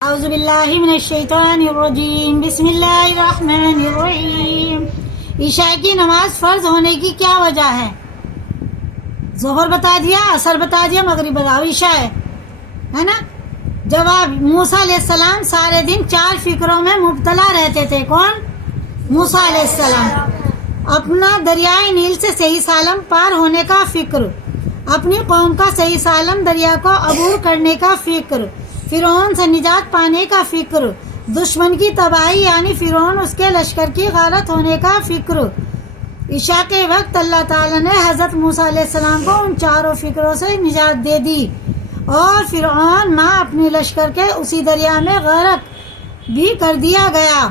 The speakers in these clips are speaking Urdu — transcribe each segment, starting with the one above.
اعوذ باللہ من الشیطان الرجیم بسم اللہ الرحمن الرحیم۔ عشاء کی نماز فرض ہونے کی کیا وجہ ہے؟ ظہر بتا دیا، عصر بتا دیا، مغرب بتا دیا، عشاء ہے نا۔ جواب، موسیٰ علیہ السلام سارے دن 4 فکروں میں مبتلا رہتے تھے۔ کون؟ موسیٰ علیہ السلام۔ اپنا دریائے نیل سے صحیح سالم پار ہونے کا فکر، اپنی قوم کا صحیح سالم دریا کو عبور کرنے کا فکر، فرعون سے نجات پانے کا فکر، دشمن کی تباہی یعنی فرعون اس کے لشکر کی غارت ہونے کا فکر۔ عشاء کے وقت اللہ تعالیٰ نے حضرت موسیٰ علیہ السلام کو ان 4 فکروں سے نجات دے دی اور فرعون ماں اپنی لشکر کے اسی دریا میں غرق بھی کر دیا گیا۔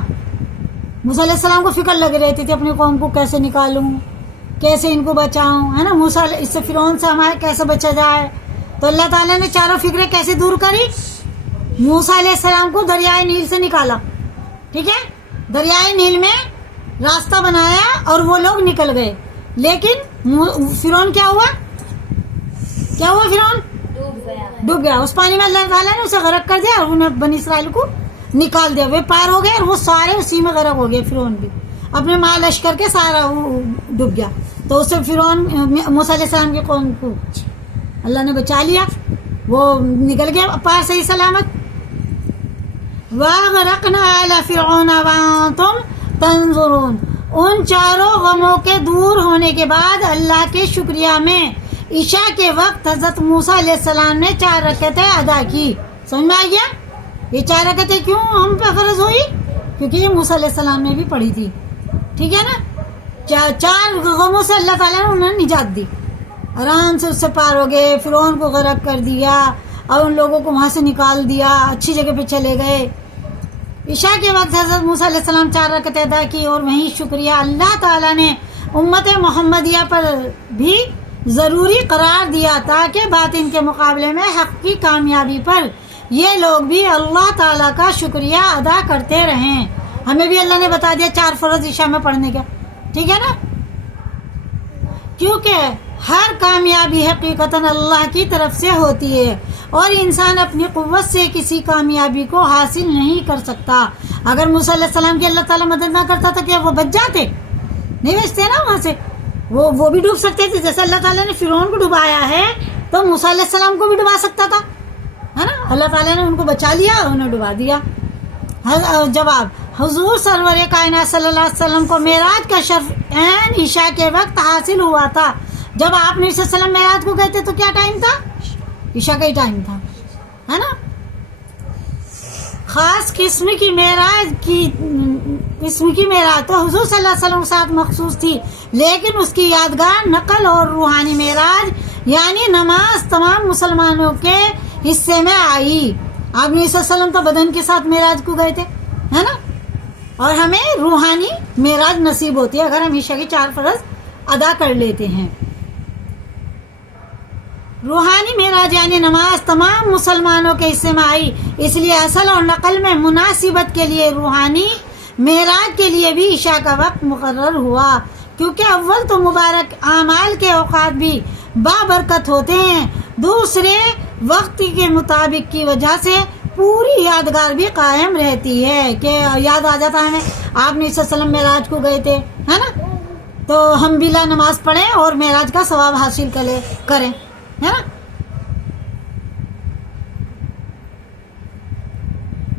موسیٰ علیہ السلام کو فکر لگ رہی تھی اپنی قوم کو کیسے نکالوں، کیسے ان کو بچاؤں، ہے نا۔ موسیٰ اس سے فرعون سے ہمارے کیسے بچا جائے، تو اللہ تعالیٰ نے 4 فکریں کیسے دور کری؟ موسیٰ علیہ السلام کو دریائے نیل سے نکالا، ٹھیک ہے، دریائے نیل میں راستہ بنایا اور وہ لوگ نکل گئے۔ لیکن فرعون کیا ہوا؟ فرعون ڈوب گیا اس پانی میں۔ اللہ تعالیٰ نے اسے غرق کر دیا اور انہیں بنی اسرائیل کو نکال دیا، وہ پار ہو گئے اور وہ سارے اسی میں غرق ہو گئے۔ فرعون بھی اپنے مال لشکر کے سارا ڈوب گیا، تو اسے فرعون موسیٰ علیہ السلام کی قوم کو اللہ نے بچا لیا، وہ نکل گیا پار صحیح سلامت۔ وَأَغْرَقْنَا آلَ فِرْعَوْنَ وَأَنْتُمْ تَنْظُرُونَ۔ ان 4 غموں کے دور ہونے کے بعد اللہ کے شکریہ میں عشاء کے وقت حضرت موسیٰ علیہ السلام نے 4 رکعتیں ادا کی۔ سمجھ میں آ گیا؟ یہ 4 رکعتیں کیوں ہم پہ فرض ہوئی؟ کیونکہ یہ موسیٰ علیہ السلام نے بھی پڑھی تھی، ٹھیک ہے نا۔ 4 غموں سے اللہ تعالیٰ نے انہیں نجات دی، آرام سے اس سے پار ہو گئے، فرعون کو غرق کر دیا اور ان لوگوں کو وہاں سے نکال دیا، اچھی جگہ پہ چلے گئے۔ عشاء کے وقت حضرت موسیٰ علیہ السلام 4 رکعتیں ادا کی اور وہیں شکریہ اللہ تعالیٰ نے امت محمدیہ پر بھی ضروری قرار دیا تاکہ باطن کے مقابلے میں حق کی کامیابی پر یہ لوگ بھی اللہ تعالیٰ کا شکریہ ادا کرتے رہیں۔ ہمیں بھی اللہ نے بتا دیا 4 فرض عشاء میں پڑھنے کا، ٹھیک ہے نا، کیونکہ ہر کامیابی حقیقتاً اللہ کی طرف سے ہوتی ہے اور انسان اپنی قوت سے کسی کامیابی کو حاصل نہیں کر سکتا۔ اگر موسیٰ علیہ السلام کی اللہ تعالیٰ مدد نہ کرتا تو کیا وہ بچ جاتے؟ نہیں بچتے نا، وہاں سے وہ بھی ڈوب سکتے تھے۔ جیسے اللہ تعالیٰ نے فرعون کو ڈبایا ہے تو موسیٰ علیہ السلام کو بھی ڈبا سکتا تھا، ہے نا۔ اللہ تعالیٰ نے ان کو بچا لیا اور انہیں ڈبا دیا۔ جواب، حضور سرور کائنات صلی اللہ علیہ وسلم کو معراج کا شرف عین عشاء کے وقت حاصل ہوا تھا۔ جب آپ نے صلی اللہ علیہ وسلم معراج کو گئے تھے تو کیا ٹائم تھا؟ عشاء کا ہی ٹائم تھا، ہے نا۔ خاص قسم کی معراج تو حضور صلی اللہ علیہ وسلم کے ساتھ مخصوص تھی، لیکن اس کی یادگار نقل اور روحانی معراج یعنی نماز تمام مسلمانوں کے حصے میں آئی۔ آپ نے صلی اللہ علیہ وسلم تو بدن کے ساتھ معراج کو گئے تھے، ہے نا، اور ہمیں روحانی معراج نصیب ہوتی ہے اگر ہم عشاء کے 4 فرض ادا کر لیتے ہیں۔ روحانی معراج یعنی نماز تمام مسلمانوں کے حصے میں آئی، اس لیے اصل اور نقل میں مناسبت کے لیے روحانی معراج کے لیے بھی عشاء کا وقت مقرر ہوا، کیونکہ اول تو مبارک اعمال کے اوقات بھی بابرکت ہوتے ہیں، دوسرے وقت کے مطابق کی وجہ سے پوری یادگار بھی قائم رہتی ہے کہ یاد آ جاتا ہے ہمیں آپ نے صلی اللہ علیہ وسلم معراج کو گئے تھے، ہے نا، تو ہم بھی لا نماز پڑھیں اور معراج کا ثواب حاصل کریں، ہے نا۔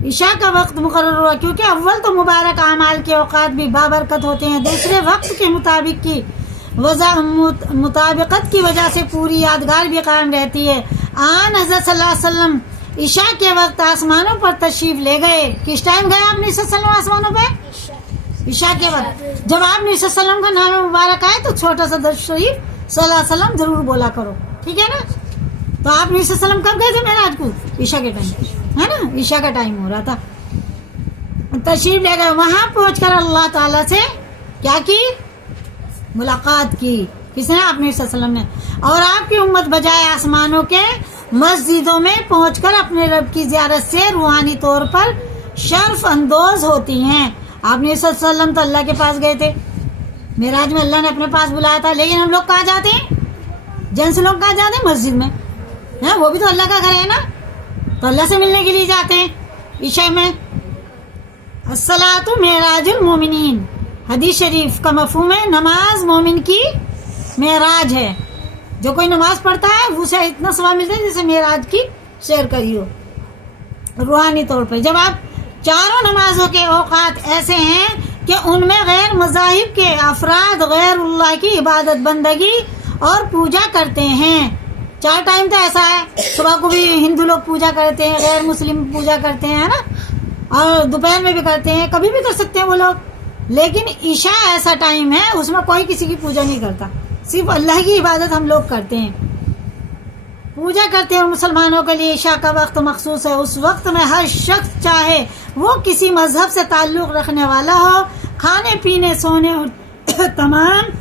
عشاء کا وقت مقرر ہوا کیونکہ اول تو مبارک اعمال کے اوقات بھی بابرکت ہوتے ہیں، دوسرے وقت کے مطابق کی مطابقت کی وجہ سے پوری یادگار بھی قائم رہتی ہے۔ آن حضرت صلی اللہ علیہ وسلم عشاء کے وقت آسمانوں پر تشریف لے گئے۔ کس ٹائم گئے آپ نے صلی اللہ علیہ وسلم آسمانوں پہ؟ عشاء کے وقت۔ جب آپ نے صلی اللہ علیہ وسلم کا نام مبارک آئے تو چھوٹا سا درود شریف صلی اللہ علیہ وسلم ضرور بولا کرو، ٹھیک ہے نا۔ تو آپ نے صلی اللہ علیہ وسلم کب گئے تھے معراج کو؟ عشاء کے ٹائم، ہے نا، عشاء کا ٹائم ہو رہا تھا، تشریف لے گئے۔ وہاں پہنچ کر اللہ تعالیٰ سے کیا کی؟ ملاقات کی۔ کس نے؟ آپ نے صلی اللہ علیہ وسلم نے۔ اور آپ کی امت بجائے آسمانوں کے مسجدوں میں پہنچ کر اپنے رب کی زیارت سے روحانی طور پر شرف اندوز ہوتی ہیں۔ آپ نے صلی اللہ علیہ وسلم تو اللہ کے پاس گئے تھے، معراج میں اللہ نے اپنے پاس بلایا تھا، لیکن ہم لوگ کہاں جاتے ہیں؟ جنس لوگ کہاں جاتے ہیں؟ مسجد میں، وہ بھی تو اللہ کا گھر ہے نا، تو اللہ سے ملنے کے لیے جاتے ہیں، عشاء میں الصلاۃ معراج المومنین، حدیث شریف کا مفہوم ہے نماز مومن کی معراج ہے. جو کوئی نماز پڑھتا ہے اسے اتنا ثواب ملتا ہے جیسے معراج کی سیر کری ہو روحانی طور پر. جب آپ چاروں نمازوں کے اوقات ایسے ہیں کہ ان میں غیر مذاہب کے افراد غیر اللہ کی عبادت بندگی اور پوجا کرتے ہیں. 4 ٹائم تو ایسا ہے، صبح کو بھی ہندو لوگ پوجا کرتے ہیں، غیر مسلم پوجا کرتے ہیں نا، اور دوپہر میں بھی کرتے ہیں، کبھی بھی کر سکتے ہیں وہ لوگ. لیکن عشاء ایسا ٹائم ہے اس میں کوئی کسی کی پوجا نہیں کرتا، صرف اللہ کی عبادت ہم لوگ کرتے ہیں، پوجا کرتے ہیں. اور مسلمانوں کے لیے عشاء کا وقت مخصوص ہے. اس وقت میں ہر شخص چاہے وہ کسی مذہب سے تعلق رکھنے والا ہو، کھانے پینے سونے تمام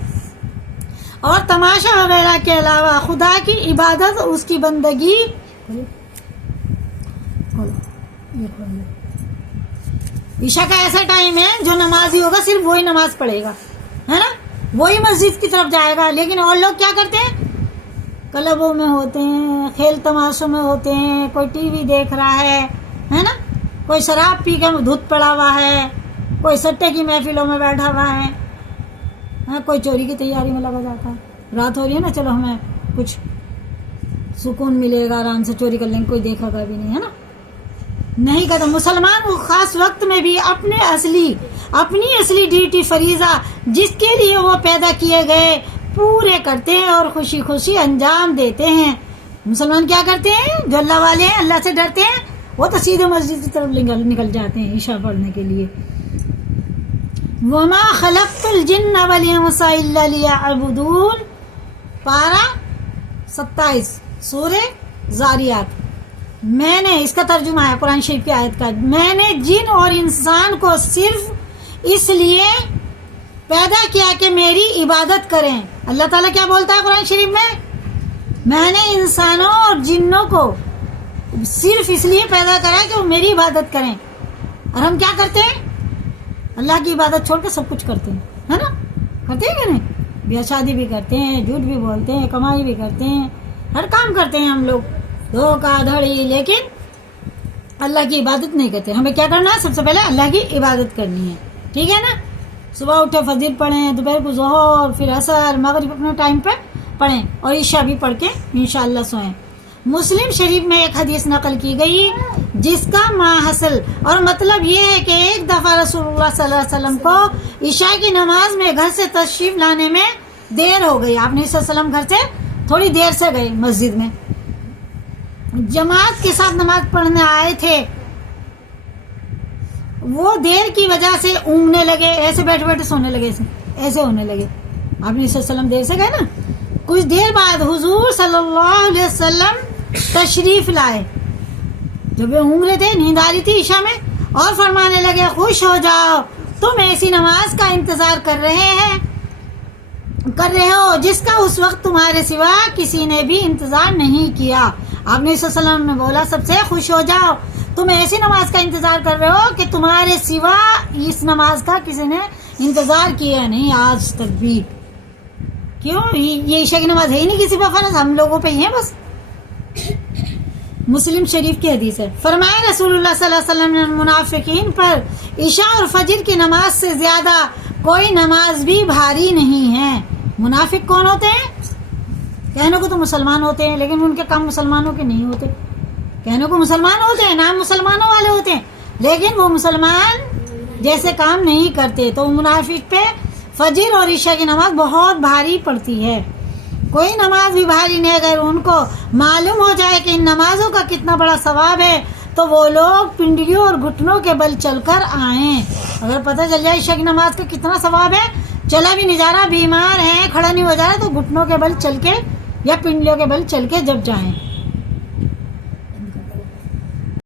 اور تماشا وغیرہ کے علاوہ خدا کی عبادت اس کی بندگی. عشاء کا ایسا ٹائم ہے جو نمازی ہوگا صرف وہی نماز پڑھے گا، ہے نا، وہی مسجد کی طرف جائے گا. لیکن اور لوگ کیا کرتے ہیں؟ کلبوں میں ہوتے ہیں، کھیل تماشوں میں ہوتے ہیں، کوئی ٹی وی دیکھ رہا ہے نا، کوئی شراب پی کے دھت پڑا ہوا ہے، کوئی سٹے کی محفلوں میں بیٹھا ہوا ہے، کوئی چوری کی تیاری میں لگا جاتا ہے. رات ہو رہی ہے نا، چلو ہمیں کچھ سکون ملے گا، آرام سے چوری کر لیں گے، کوئی دیکھا گا بھی نہیں، ہے نا. نہیں کرتا. مسلمان وہ خاص وقت میں بھی اپنی اصلی ڈیوٹی فریضہ جس کے لیے وہ پیدا کیے گئے پورے کرتے ہیں اور خوشی خوشی انجام دیتے ہیں. مسلمان کیا کرتے ہیں؟ جو اللہ والے ہیں، اللہ سے ڈرتے ہیں، وہ تو سیدھے مسجد کی طرف نکل جاتے ہیں عشاء پڑھنے کے لیے. وما خلقت الجن والانس الا ليعبدون، پارہ 27 سورہ زاریات. میں نے، اس کا ترجمہ ہے قرآن شریف کی آیت کا، میں نے جن اور انسان کو صرف اس لیے پیدا کیا کہ میری عبادت کریں. اللہ تعالیٰ کیا بولتا ہے قرآن شریف میں نے انسانوں اور جنوں کو صرف اس لیے پیدا کرا کہ وہ میری عبادت کریں. اور ہم کیا کرتے ہیں؟ اللہ کی عبادت چھوڑ کے سب کچھ کرتے ہیں، ہے نا، کرتے ہیں کہ نہیں؟ بیاہ شادی بھی کرتے ہیں، جھوٹ بھی بولتے ہیں، کمائی بھی کرتے ہیں، ہر کام کرتے ہیں ہم لوگ، دھوکہ دھڑی، لیکن اللہ کی عبادت نہیں کرتے. ہمیں کیا کرنا ہے؟ سب سے پہلے اللہ کی عبادت کرنی ہے، ٹھیک ہے نا. صبح اٹھے فجر پڑھیں، دوپہر کو ظہر، پھر عصر، مغرب اپنے ٹائم پہ پڑھیں، اور عشاء بھی پڑھ کے انشاءاللہ سوئیں. مسلم شریف میں ایک حدیث نقل کی گئی جس کا ماحصل اور مطلب یہ ہے کہ ایک دفعہ رسول اللہ صلی اللہ علیہ وسلم کو عشاء کی نماز میں گھر سے تشریف لانے میں دیر ہو گئی. آپ نے صلی اللہ علیہ وسلم گھر سے تھوڑی دیر سے گئے مسجد میں، جماعت کے ساتھ نماز پڑھنے آئے تھے. وہ دیر کی وجہ سے اونگنے لگے، ایسے بیٹھے بیٹھے سونے لگے، ایسے ہونے لگے. آپ نے صلی اللہ علیہ وسلم دیر سے گئے نا. کچھ دیر بعد حضور صلی اللہ علیہ وسلم تشریف لائے. جب وہ اونگ رہے تھے، نیند آ رہی تھی عشاء میں، اور فرمانے لگے خوش ہو جاؤ، تم ایسی نماز کا انتظار کر رہے ہو جس کا اس وقت تمہارے سوا کسی نے بھی انتظار نہیں کیا. آپ نے صلی اللہ علیہ وسلم نے بولا سب سے خوش ہو جاؤ، تم ایسی نماز کا انتظار کر رہے ہو کہ تمہارے سوا اس نماز کا کسی نے انتظار کیا نہیں آج تک بھی. کیوں؟ یہ عشاء کی نماز ہے ہی نہیں کسی پر فرض، ہم لوگوں پہ ہی ہے بس. مسلم شریف کی حدیث ہے، فرمایا رسول اللہ صلی اللہ علیہ وسلم نے منافقین پر عشاء اور فجر کی نماز سے زیادہ کوئی نماز بھی بھاری نہیں ہے. منافق کون ہوتے ہیں؟ کہنے کو تو مسلمان ہوتے ہیں لیکن ان کے کام مسلمانوں کے نہیں ہوتے. کہنے کو مسلمان ہوتے ہیں، نام مسلمانوں والے ہوتے ہیں، لیکن وہ مسلمان جیسے کام نہیں کرتے. تو منافق پہ فجر اور عشاء کی نماز بہت بھاری پڑتی ہے. کوئی نماز بھی بھاری نہیں. اگر ان کو معلوم ہو جائے کہ ان نمازوں کا کتنا بڑا ثواب ہے تو وہ لوگ پنڈلیوں اور گھٹنوں کے بل چل کر آئیں. اگر پتہ چل جائے عشاء کی نماز کا کتنا ثواب ہے، چلا بھی نہیں جا رہا، بیمار ہیں، کھڑا نہیں ہو جا رہا، تو گھٹنوں کے بل چل کے یا پنڈلیوں کے بل چل کے جب جائیں.